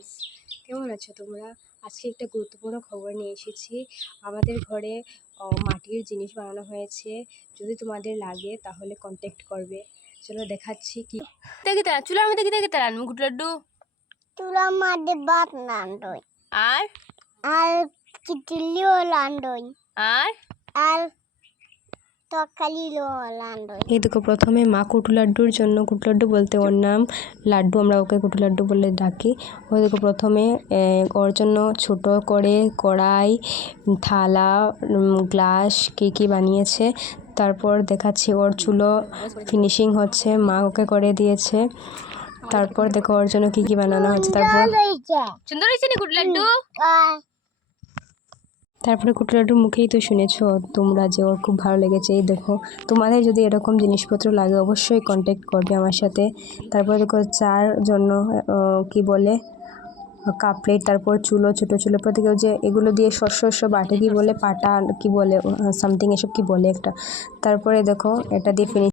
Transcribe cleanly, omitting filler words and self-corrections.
Viewers, কেমন আছো তোমরা? আজকে একটা গুরুত্বপূর্ণ খবর নিয়ে এসেছি। আমাদের ঘরে মাটির জিনিস বানানো হয়েছে। যদি তোমাদের লাগে তাহলে কন্ট্যাক্ট করবে। চলো দেখাচ্ছি কি দেখি তারা চুলার মধ্যে কি দেখি তারা মুকুট লাড্ডু চুলার মধ্যে ভাত রান্ধই আর আর খিচুড়িও রান্ধই আর আর তরকারিও রান্ধই। এই দেখো, প্রথমে মা কুটু লাড্ডুর জন্য, কুটু লাড্ডু বলতে ওর নাম লাড্ডু, আমরা ওকে কুটু লাড্ডু বলে ডাকি। ওই দেখো, প্রথমে ওর জন্য ছোট করে কড়াই, থালা, গ্লাস কী বানিয়েছে। তারপর দেখাচ্ছি ওর চুলো ফিনিশিং হচ্ছে, মা ওকে করে দিয়েছে। তারপর দেখো ওর জন্য কী বানানো হয়েছে। তারপর সুন্দর হয়েছে না কুটু লাড্ডু? তারপরে কুটু লাড্ডুর মুখেই তো শুনেছো তোমরা যে ওর খুব ভালো লেগেছে। এই দেখো, তোমাদের যদি এরকম জিনিসপত্র লাগে অবশ্যই কন্ট্যাক্ট করবে আমার সাথে। তারপরে দেখো চার জন্য কি বলে কাপ প্লেট, তারপর চুলো, ছোটো চুলো প্রত্যেকে যে এগুলো দিয়ে শস্য বাটে কি বলে, পাটা কি বলে সামথিং এসব কি বলে একটা। তারপরে দেখো এটা দিয়ে ফিনিশ